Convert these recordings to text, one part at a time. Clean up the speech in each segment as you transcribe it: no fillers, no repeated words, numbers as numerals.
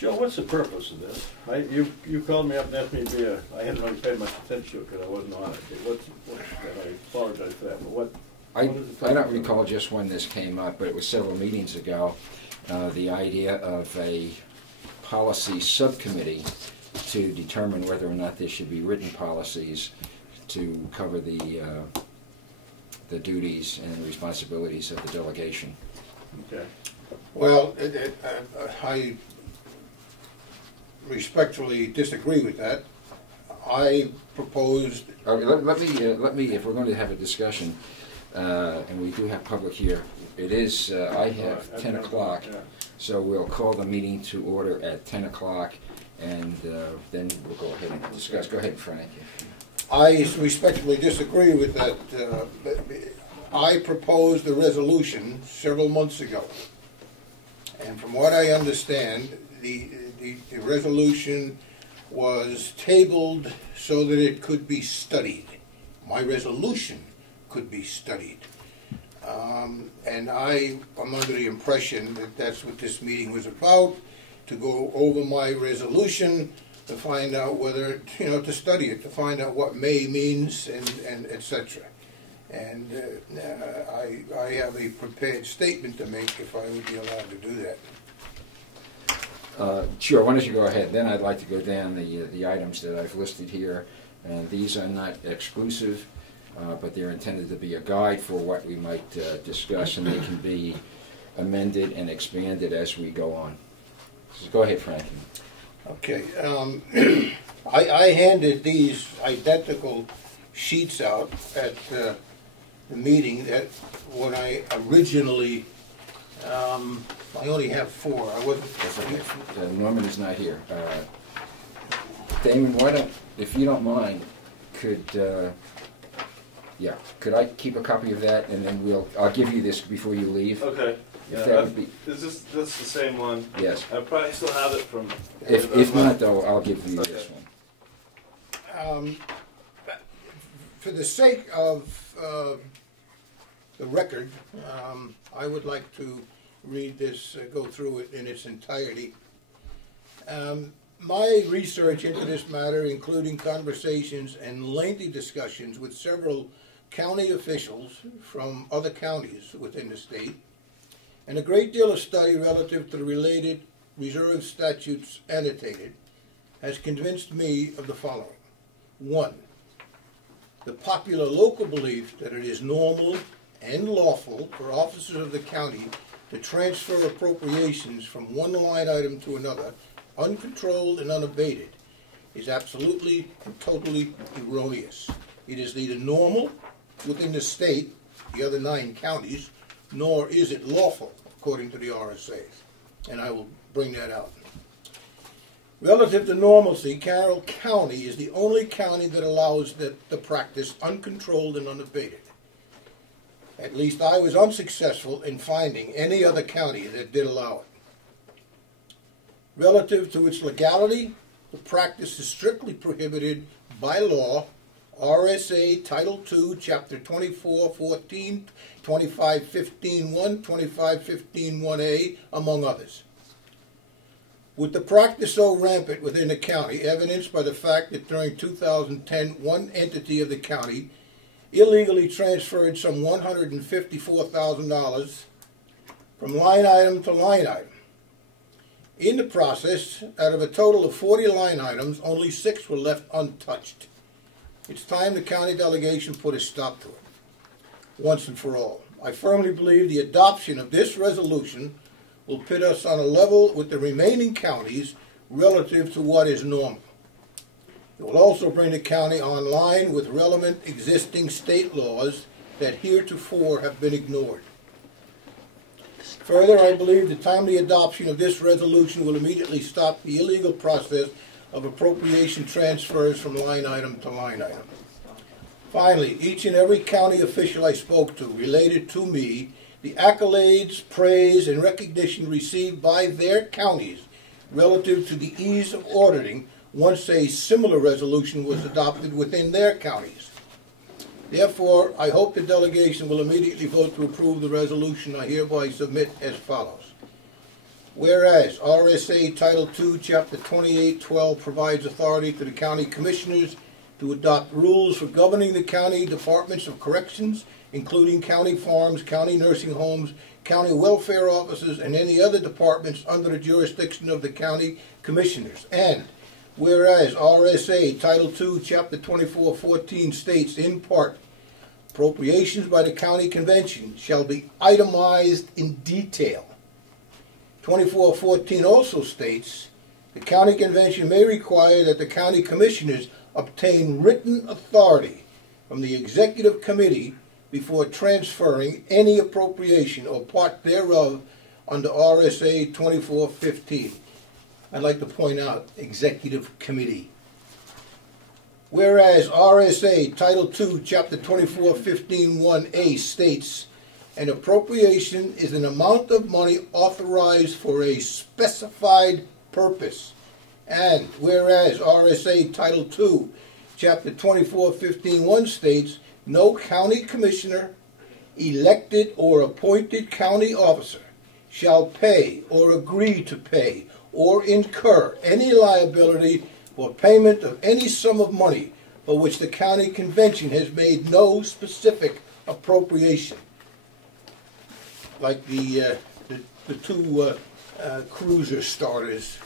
Joe, what's the purpose of this? You called me up and asked me to be I hadn't really paid much attention to it because I wasn't on it. And I apologize for that, but what I don't recall just when this came up, but it was several meetings ago, the idea of a policy subcommittee to determine whether or not there should be written policies to cover the duties and responsibilities of the delegation. Okay. Well, I respectfully disagree with that. I proposed. Let me. If we're going to have a discussion, and we do have public here, it is. I have 10 o'clock, so we'll call the meeting to order at 10 o'clock, and then we'll go ahead and discuss. Go ahead, Frank. I respectfully disagree with that. I proposed a resolution several months ago, and from what I understand, the resolution was tabled so that it could be studied. My resolution could be studied. And I am under the impression that that's what this meeting was about, to go over my resolution, to find out whether, to study it, to find out what may means, and etc. And I have a prepared statement to make if I would be allowed to do that. Sure, why don't you go ahead. Then I'd like to go down the items that I've listed here. And these are not exclusive, but they're intended to be a guide for what we might discuss, and they can be amended and expanded as we go on. So go ahead, Frank. Okay. I handed these identical sheets out at the meeting that when I originally I only have 4. I wasn't. That's okay. Norman is not here. Damon, why don't, if you don't mind, could I keep a copy of that, and then I'll give you this before you leave. Okay. If that would be. Is this the same one? Yes. I probably still have it from. If not, though, I'll give you this one. For the sake of the record, I would like to read this, go through it in its entirety. My research into this matter, including conversations and lengthy discussions with several county officials from other counties within the state, and a great deal of study relative to the related reserve statutes annotated, has convinced me of the following. 1. The popular local belief that it is normal and lawful for officers of the county to transfer appropriations from one line item to another, uncontrolled and unabated, is absolutely and totally erroneous. It is neither normal within the state, the other 9 counties, nor is it lawful according to the RSA. And I will bring that out. Relative to normalcy, Carroll County is the only county that allows the practice uncontrolled and unabated. At least I was unsuccessful in finding any other county that did allow it. Relative to its legality, the practice is strictly prohibited by law, RSA Title II, Chapter 2414, 2515.1, 2515.1a, among others. With the practice so rampant within the county, evidenced by the fact that during 2010, one entity of the county illegally transferred some $154,000 from line item to line item. In the process, out of a total of 40 line items, only 6 were left untouched. It's time the county delegation put a stop to it, once and for all. I firmly believe the adoption of this resolution will pit us on a level with the remaining counties relative to what is normal. It will also bring the county online with relevant existing state laws that heretofore have been ignored. Further, I believe the timely adoption of this resolution will immediately stop the illegal process of appropriation transfers from line item to line item. Finally, each and every county official I spoke to related to me the accolades, praise, and recognition received by their counties relative to the ease of auditing once a similar resolution was adopted within their counties. Therefore, I hope the delegation will immediately vote to approve the resolution I hereby submit as follows. Whereas RSA Title II, Chapter 2812 provides authority to the county commissioners to adopt rules for governing the county departments of corrections, including county farms, county nursing homes, county welfare offices, and any other departments under the jurisdiction of the county commissioners. And whereas RSA Title II, Chapter 2414 states in part, appropriations by the county convention shall be itemized in detail. 2414 also states the county convention may require that the county commissioners obtain written authority from the executive committee before transferring any appropriation or part thereof under RSA 2415. I'd like to point out executive committee. Whereas RSA Title II, Chapter 2415(1)(a) states an appropriation is an amount of money authorized for a specified purpose. And whereas RSA Title II, Chapter 2415(1) states no county commissioner, elected or appointed county officer shall pay or agree to pay or incur any liability for payment of any sum of money for which the county convention has made no specific appropriation. Like the two cruiser starters,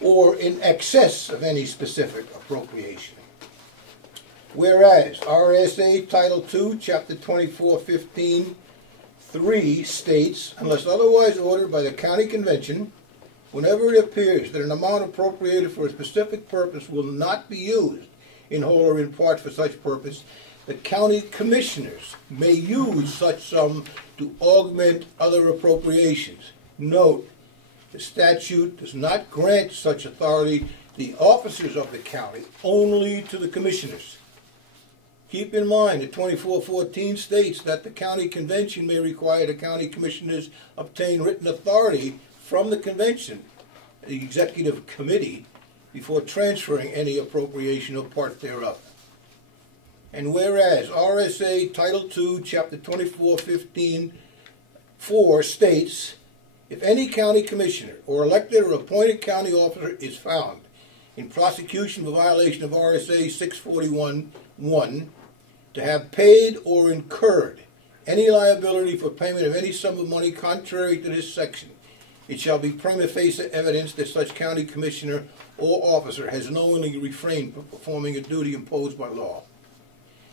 or in excess of any specific appropriation. Whereas RSA Title II, Chapter 2415(3) states, unless otherwise ordered by the county convention, whenever it appears that an amount appropriated for a specific purpose will not be used in whole or in part for such purpose, the county commissioners may use such sum to augment other appropriations. Note, the statute does not grant such authority to the officers of the county, only to the commissioners. Keep in mind that 2414 states that the county convention may require the county commissioners obtain written authority from the convention, the executive committee, before transferring any appropriation or part thereof. And whereas RSA Title II, Chapter 2415(4) states, if any county commissioner or elected or appointed county officer is found in prosecution for violation of RSA 641(1) to have paid or incurred any liability for payment of any sum of money contrary to this section, it shall be prima facie evidence that such county commissioner or officer has knowingly refrained from performing a duty imposed by law.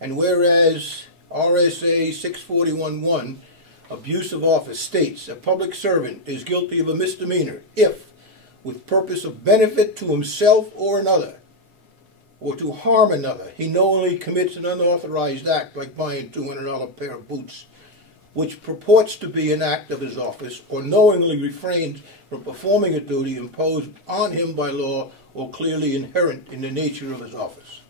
And whereas RSA 641(1), abuse of office, states a public servant is guilty of a misdemeanor if, with purpose of benefit to himself or another, or to harm another, he knowingly commits an unauthorized act like buying a $200 pair of boots, which purports to be an act of his office, or knowingly refrains from performing a duty imposed on him by law or clearly inherent in the nature of his office.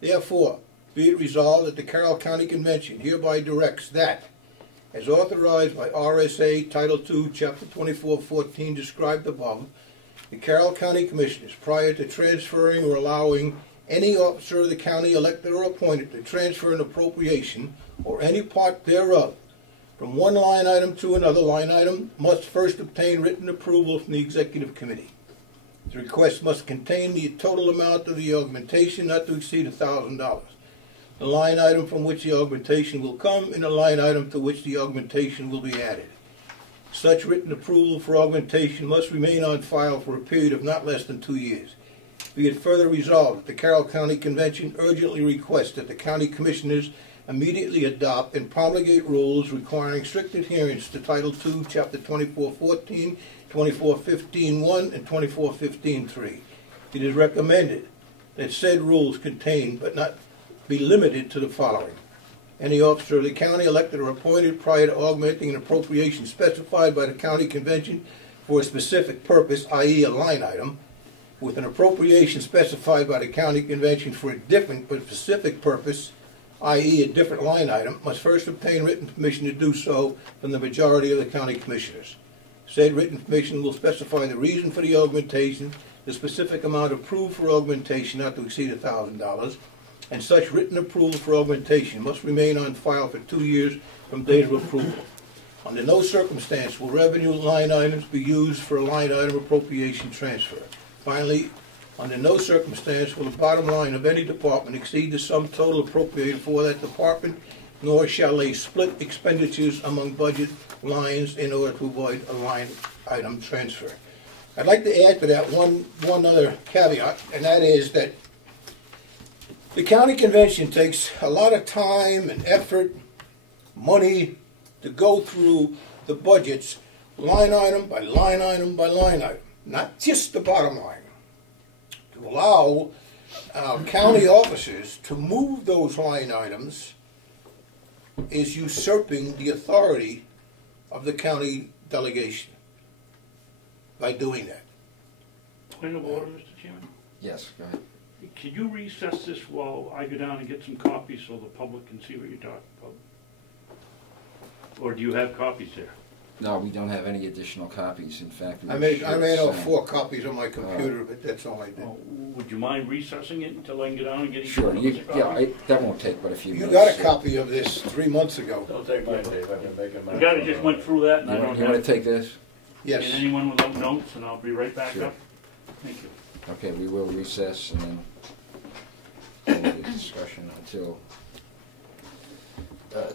Therefore, be it resolved that the Carroll County Convention hereby directs that, as authorized by RSA Title II, Chapter 2414 described above, the Carroll County Commissioners, prior to transferring or allowing any officer of the county elected or appointed to transfer an appropriation or any part thereof from one line item to another line item, must first obtain written approval from the Executive Committee. The request must contain the total amount of the augmentation not to exceed $1,000. The line item from which the augmentation will come and the line item to which the augmentation will be added. Such written approval for augmentation must remain on file for a period of not less than 2 years. Be it further resolved that the Carroll County Convention urgently requests that the county commissioners immediately adopt and promulgate rules requiring strict adherence to Title II, Chapter 2414, 2415(1), and 2415(3). It is recommended that said rules contain but not be limited to the following. Any officer of the county elected or appointed prior to augmenting an appropriation specified by the county convention for a specific purpose, i.e. a line item, with an appropriation specified by the county convention for a different but specific purpose, i.e. a different line item, must first obtain written permission to do so from the majority of the county commissioners. Said written permission will specify the reason for the augmentation, the specific amount approved for augmentation not to exceed $1,000, and such written approval for augmentation must remain on file for 2 years from date of approval. Under no circumstance will revenue line items be used for a line item appropriation transfer. Finally, under no circumstance will the bottom line of any department exceed the sum total appropriated for that department, nor shall they split expenditures among budget lines in order to avoid a line item transfer. I'd like to add to that one other caveat, and that is that the county convention takes a lot of time and effort, money, to go through the budgets line item by line item by line item, not just the bottom line. To allow county officers to move those line items is usurping the authority of the county delegation by doing that. Point of order, Mr. Chairman. Yes, go ahead. Could you recess this while I go down and get some copies so the public can see what you're talking about? Or do you have copies there? No, we don't have any additional copies. In fact, we I made should out send- 4 copies on my computer, but that's all I did. Oh, would you mind recessing it until I can get down and get each Sure, one of us a copy? that won't take but a few You minutes. got a copy of this 3 months ago. Don't take mine, Dave, I've been making mine. The guy that just went through that and I You don't want have to take this? Yes. And anyone without notes, and I'll be right back Sure. up. Thank you. Okay, we will recess and then hold the discussion until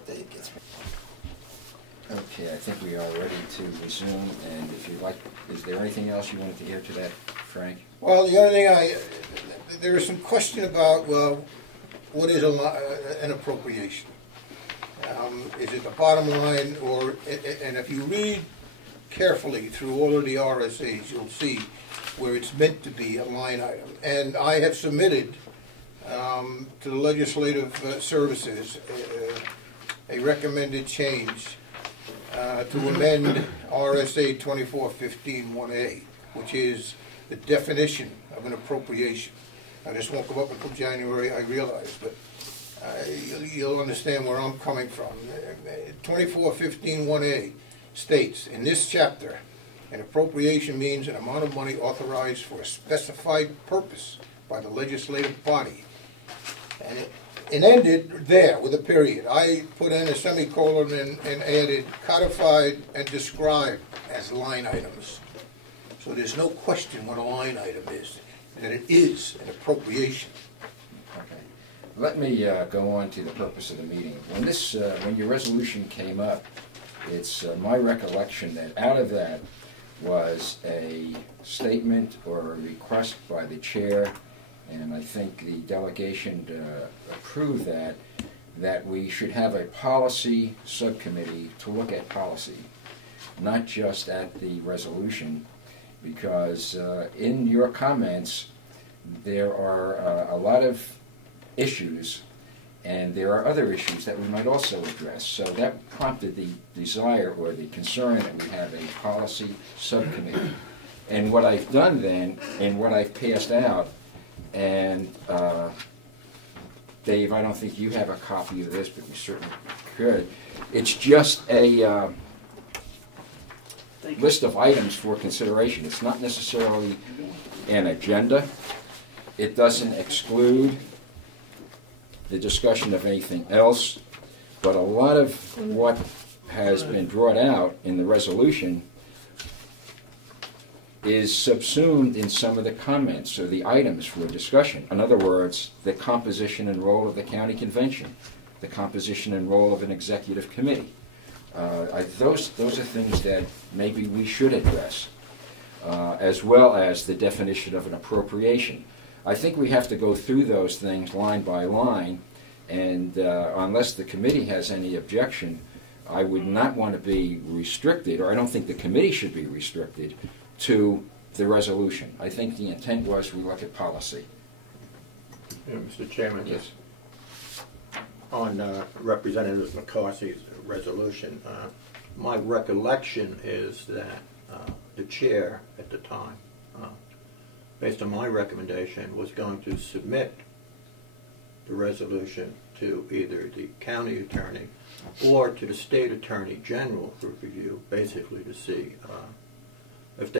Dave gets back. Okay, I think we are ready to resume, and if you'd like, is there anything else you wanted to add to that, Frank? Well, the other thing there is some question about, well, what is an appropriation? Is it the bottom line, or, and if you read carefully through all of the RSAs, you'll see where it's meant to be a line item. And I have submitted to the legislative services a recommended change to amend RSA 2415-1A, which is the definition of an appropriation. Now, this won't come up until January, I realize, but you'll understand where I'm coming from. 2415-1A states, in this chapter, an appropriation means an amount of money authorized for a specified purpose by the legislative body. And it ended there with a period. I put in a semicolon and added codified and described as line items. So there's no question what a line item is, that it is an appropriation. Okay. Let me go on to the purpose of the meeting. When your resolution came up, it's my recollection that out of that was a statement or a request by the chair, and I think the delegation approved that we should have a policy subcommittee to look at policy, not just at the resolution, because in your comments there are a lot of issues, and there are other issues that we might also address. So that prompted the desire or the concern that we have a policy subcommittee. And what I've done then, and what I've passed out, and Dave, I don't think you have a copy of this, but you certainly could. It's just a list of items for consideration. It's not necessarily an agenda. It doesn't exclude the discussion of anything else, but a lot of what has been brought out in the resolution is subsumed in some of the comments or the items for discussion. In other words, the composition and role of the county convention, the composition and role of an executive committee. Those are things that maybe we should address, as well as the definition of an appropriation. I think we have to go through those things line by line, and unless the committee has any objection, I would not want to be restricted, or I don't think the committee should be restricted to the resolution. I think the intent was we look at policy. Yeah, Mr. Chairman, Yes. on Representative McCarthy's resolution, my recollection is that the chair at the time, based on my recommendation, was going to submit the resolution to either the county attorney or to the state attorney general for review, basically to see